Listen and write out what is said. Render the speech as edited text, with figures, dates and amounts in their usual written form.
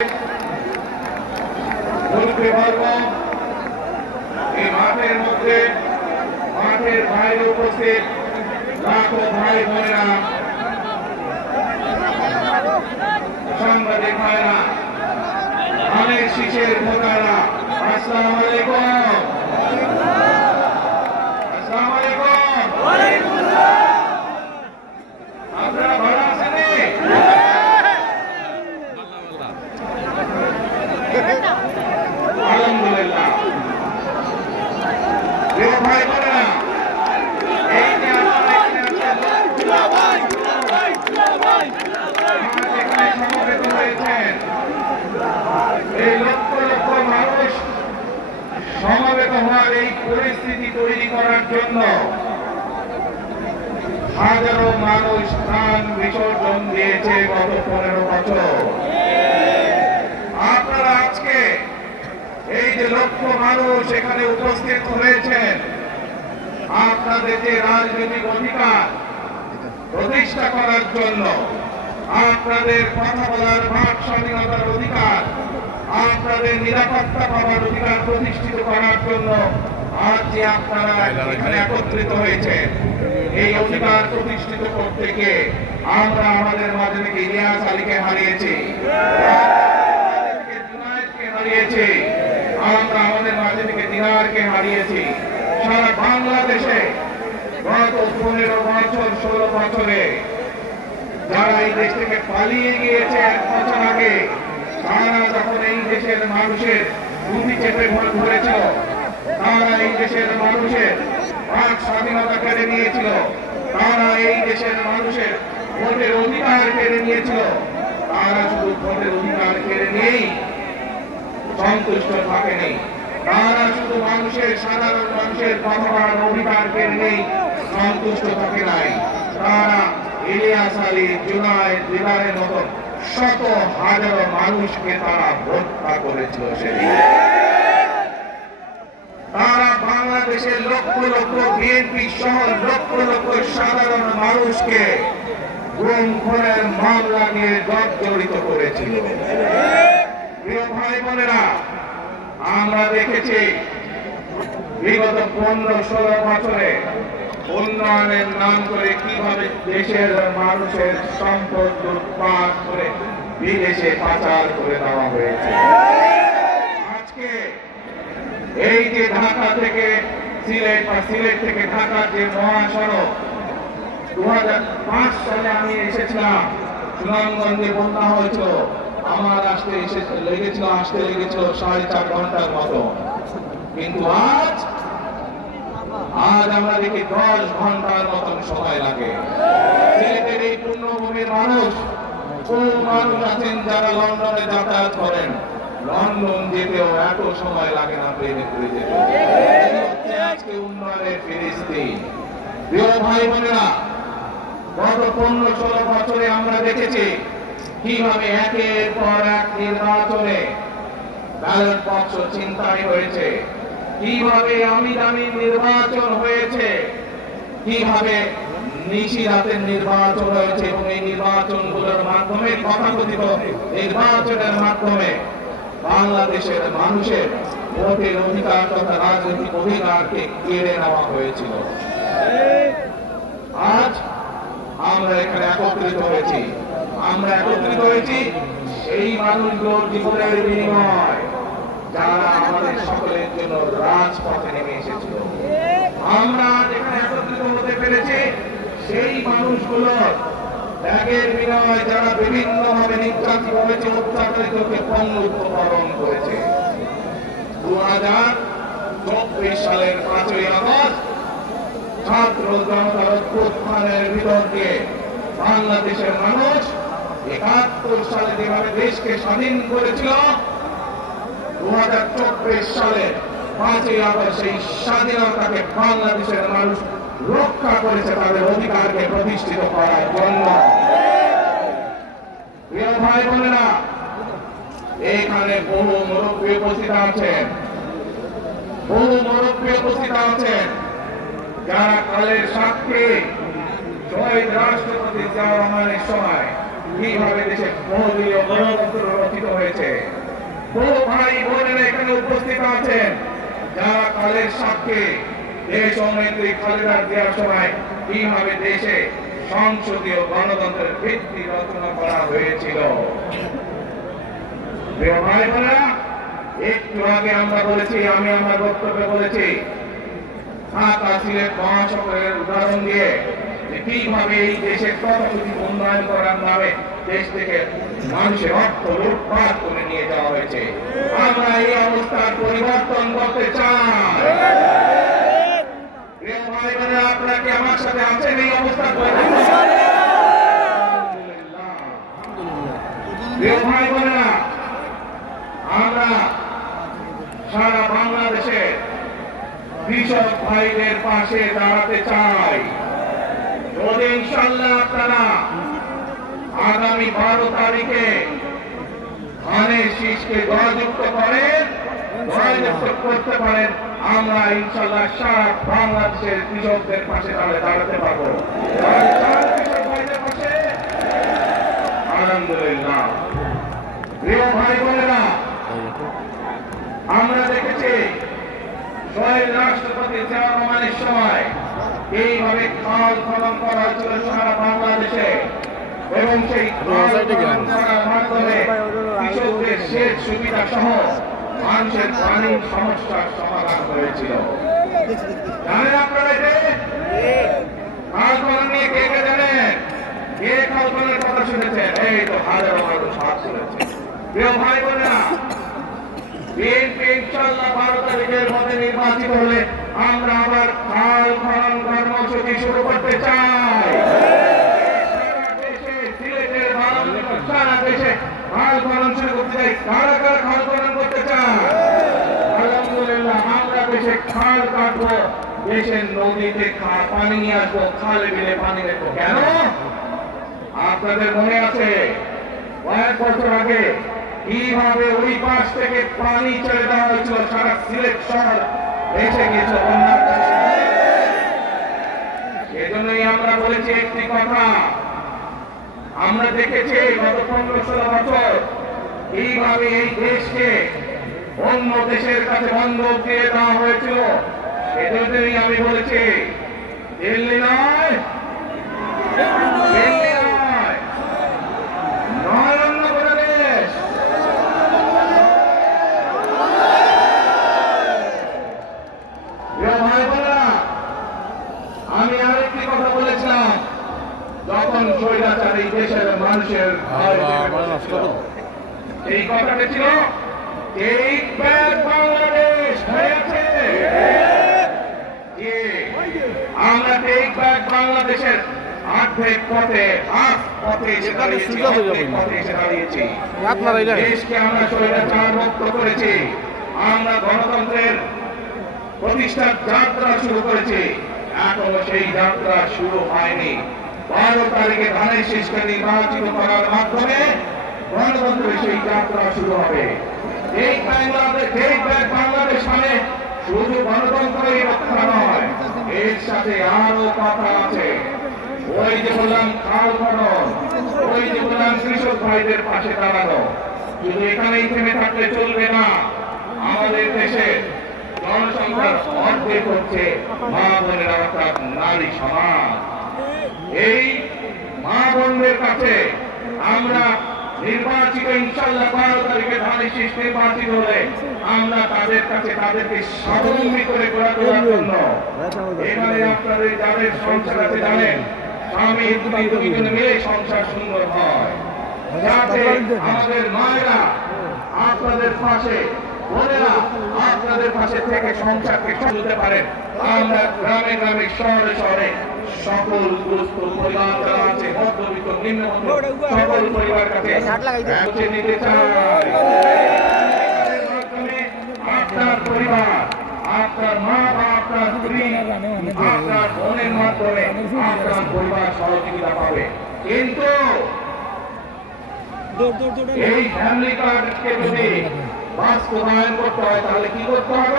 এই মাঠের মধ্যে মাঠের বাইরে উপস্থিত লাখো ভাই বোনেরা, সাংবাদিক ভাইরা, অনেক শিশের ভোটাররা, আসসালামু আলাইকুম। আসসালামু আলাইকুম। আপনারা ভালো আছেন? আলহামদুলিল্লাহ। প্রিয় ভাই বোনেরা, এই যে আপনারা এখানে সমবেত হয়েছেন, এই লক্ষ লক্ষ মানুষ সমবেত হওয়ার এই পরিস্থিতি তৈরি করার জন্য হাজারো মানুষ প্রাণ বিসর্জন দিয়েছে গত 15 বছর। আপনারা আজকে এই যে লক্ষ মানুষ এখানে উপস্থিত হয়েছেন, আপনাদের যে রাজনৈতিক অধিকার প্রতিষ্ঠা করার জন্য, আপনাদের কথা বলার ভাগ স্বাধীনতার অধিকার, আপনাদের নিরাপত্তা পাওয়ার অধিকার প্রতিষ্ঠিত করার জন্য আজ যে আপনারা এখানে একত্রিত হয়েছেন, এই অধিকার প্রতিষ্ঠিত করতে গিয়ে আমরা আমাদের মাঝে থেকে ইলিয়াস আলীকে হারিয়েছি, হারিয়েছি, আমরা আমাদের মাঝে থেকে দিনারকে হারিয়েছি। সারা বাংলাদেশে গত 15 বছর 16 বছরে যারা এই দেশ থেকে পালিয়ে গিয়েছে 1 বছর আগে, তারা যখন এই দেশের মানুষের দুটি চেপে ধরেছিল, তারা এই দেশের মানুষের বাক স্বাধীনতা কেড়ে নিয়েছিল, তারা এই দেশের মানুষের ভোটের অধিকার কেড়ে নিয়েছিল, তারা শুধু ভোটের অধিকার কেড়ে নিয়েই সন্তুষ্ট থাকেনি, তারা শুধু মানুষের সাধারণ মানুষের কথা বলার অধিকার কেড়ে নেই সন্তুষ্ট থাকে নাই, তারা ইলিয়াস আলী, জুনায়েদ, দিদারের মতো শত হাজারো মানুষকে তারা হত্যা করেছিল। সেদিন তারা বাংলাদেশের লক্ষ লক্ষ বিএনপি সহ লক্ষ লক্ষ সাধারণ মানুষকে গুম খুনের মামলা নিয়ে জড়িত করেছিল। প্রিয় ভাই বোনেরা, আমরা দেখেছি বিগত 15-16 বছরে উন্নয়নের নাম করে কিভাবে দেশের মানুষের সম্পদ লুটপাট করে বিদেশে পাচার করে দেওয়া হয়েছে। আজকে এই যে ঢাকা থেকে সিলেট বা সিলেট থেকে ঢাকার যে মহাসড়ক, 2005 সালে আমি এসেছিলাম, সুনামগঞ্জে বন্যা হয়েছিল, আমার আসতে লেগেছিল 4.5 ঘন্টার মতো, কিন্তু আজ আমরা দেখি 10 ঘন্টার মতন সময় লাগে। সিলেটের এই পূর্ণভূমির মানুষ, কোন মানুষ আছেন যারা লন্ডনে যাতায়াত করেন, লন্ডন যেতেও এত সময় লাগে না প্লেনে করে যেতে। আজকে উন্নয়নের ফিরিস্তি। প্রিয় ভাই বোনেরা, গত 15-16 বছরে আমরা দেখেছি কিভাবে একের পর এক নির্বাচনে ব্যালট বাক্স ছিনতাই হয়েছে, কিভাবে আমি দামি নির্বাচন হয়েছে, কিভাবে নিশিরাতের নির্বাচন হয়েছে, এবং এই নির্বাচনগুলোর মাধ্যমে, তথাকথিত নির্বাচনের মাধ্যমে বাংলাদেশের মানুষের ভোটের অধিকার তথা রাজনৈতিক অধিকারকে কেড়ে নেওয়া হয়েছিল। আজ আমরা এখানে একত্রিত হয়েছি, সেই মানুষগুলোর জীবনের বিনিময় যারা আমাদের সকলের জন্য রাজপথে নেমে এসেছিল। আমরা যেখানে একত্রিত হতে পেরেছি, সেই মানুষগুলোর ত্যাগের বিনিময় যারা বিভিন্নভাবে নির্যাতিত হয়েছে, অত্যাচারিত হয়ে পঙ্গুত্বকরণ করেছে। 2024 সালের 5ই আগস্ট ছাত্র জনতার অভ্যুত্থানের ভিতর দিয়ে বাংলাদেশের মানুষ 71 সালে যেভাবে দেশকে স্বাধীন করেছিল, 2024 সালে 5ই আগস্ট সেই স্বাধীনতাকে বাংলাদেশের মানুষ রক্ষা করেছে তাদের অধিকারকে প্রতিষ্ঠিত করার জন্য। প্রিয় ভাই বোনেরা, এখানে বহু মুরব্বী উপস্থিত আছেন, যারা কালের সাক্ষী শহীদ রাষ্ট্রপতি জিয়াউর রহমানের সময় কিভাবে দেশে বহুদলীয় গণতন্ত্র রচিত হয়েছে। বহু ভাই বোনেরা এখানে উপস্থিত আছেন যারা কালের সাক্ষী দেশ ও নেত্রী খালেদা জিয়ার সময় কিভাবে দেশে সংসদীয় গণতন্ত্রের ভিত্তি রচনা করা হয়েছিল। প্রিয় ভাই বোনেরা, একটু আগে আমরা বলেছি, আমি আমার বক্তব্যে বলেছি, ঢাকা সিলেট মহাসড়কের উদাহরণ দিয়ে কিভাবে এই দেশের তথাকথিত উন্নয়ন করার নামে দেশ থেকে মানুষের অর্থ লুটপাট করে নিয়ে যাওয়া হয়েছে। আমরা এই অবস্থার পরিবর্তন করতে চাই। প্রিয় ভাই বোনেরা, আপনারা কি আমার সাথে আছেন এই অবস্থার পরিবর্তন? প্রিয় ভাই বোনেরা, আমরা সারা বাংলাদেশে কৃষক ভাইদের পাশে দাঁড়াতে চাই। যদি ইনশাআল্লাহ আপনারা আগামী 12 তারিখে ধানের শীষকে জয়যুক্ত করেন, জয়যুক্ত করতে পারেন, আমরা ইনশাআল্লাহ সারা বাংলাদেশের কৃষকদের পাশে দাঁড়াতে পারবো। কৃষক ভাইদের পাশে আলহামদুলিল্লাহ। প্রিয় ভাই বোনেরা, আমরা দেখেছি শহীদ রাষ্ট্রপতি জিয়া রহমানের সময় এইভাবে খাল খনন করা হয়েছিল সারা বাংলাদেশে, এবং সেই খাল খনন করার মাধ্যমে কৃষকদের সেচ সুবিধা সহ মানুষের পানির সমস্যার সমাধান হয়েছিল। জানেন আপনারা যে খাল খনন নিয়ে কে কে জানেন? কে খাল খননের কথা শুনেছেন? এই তো হাজারো মানুষ হাত তুলেছে। প্রিয় ভাই বোনেরা, বিএনপি ইনশাআল্লাহ 12 তারিখের মধ্যে নির্বাচিত হলে আমরা আবার খাল খনন কর্মসূচি শুরু করতে চাই। সারা দেশে, সিলেটের সারা দেশে খাল খনন শুরু করতে চাই। কারা কারা খাল খনন করতে চায়? আলহামদুলিল্লাহ, আমরা দেশে খাল কাটবো, দেশের নদীতে পানি নিয়ে আসবো, খালে বিলে পানি নেবো। কেন? আপনাদের মনে আছে কয়েক বছর আগে কিভাবে ওই পাশ থেকে পানি ছেড়ে দেওয়া হয়েছিল, সারা সিলেট শহর এসে গেছে বন্যা। সেজন্যই আমরা বলেছি একটি কথা, আমরা দেখেছি গত 15-16 বছর কিভাবে এই দেশকে অন্য দেশের কাছে বন্ধক দিয়ে দেওয়া হয়েছিল। সেজন্যই আমি বলেছি দিল্লি নয়, দিল্লি নয়, নয় অন্য কোনো দেশ। আমি আরেকটি কথা বলেছিলাম, যখন স্বৈরাচার এই দেশের মানুষের এই কথাটা ছিল টেক ব্যাক বাংলাদেশ হয়েছে। আমরা টেক ব্যাক বাংলাদেশের অর্ধেক পথে এসে দাঁড়িয়েছি। দেশকে আমরা স্বৈরাচার মুক্ত করেছি, আমরা গণতন্ত্রের প্রতিষ্ঠার যাত্রা শুরু করেছি। এখনো সেই যাত্রা শুরু হয়নি। 12 তারিখে ধানের শীষকে নির্বাচিত করার মাধ্যমে গণতন্ত্রের সেই যাত্রা শুরু হবে। এই বাংলাদেশ মানে শুধু গণতন্ত্রই রক্ষা নয়, এর সাথে আরো কথা আছে। ওই যে বললাম খাল খনন, ওই যে বললাম কৃষক ভাইদের পাশে দাঁড়ানো, শুধু এখানেই থেমে থাকলে চলবে না। আমাদের দেশে জনসংখ্যার অর্ধেক হচ্ছে মা বোনেরা, অর্থাৎ নারী সমাজ। এই মা বোনদের কাছে আমরা নির্বাচিত ইনশাআল্লাহ 12 তারিখে ধানের শীষ নির্বাচিত হলে আমরা তাদের কাছে তাদেরকে স্বাবলম্বী করে গড়ে তোলার জন্য, এখানে আপনাদের যাদের সংসার আছে জানেন, স্বামী দুজনে মিলে সংসার সুন্দর হয়, যাতে আমাদের মায়েরা আপনাদের পাশে, বোনেরা আপনাদের পাশে থেকে সংসারকে চলতে পারেন। আমরা গ্রামে গ্রামে শহরে শহরে সকল দুস্থ পরিবার যারা আছে, মধ্যবিত্ত নিম্নমধ্য সকল পরিবার কাছে পৌঁছে নিতে চাই। আপনার পরিবার, আপনার মা বা আপনার স্ত্রী, আপনার বোনের মাধ্যমে আপনার পরিবার সহযোগিতা পাবে। কিন্তু এই ফ্যামিলি কার্ডকে যদি বাস্তবায়ন করতে হয় তাহলে কি করতে হবে?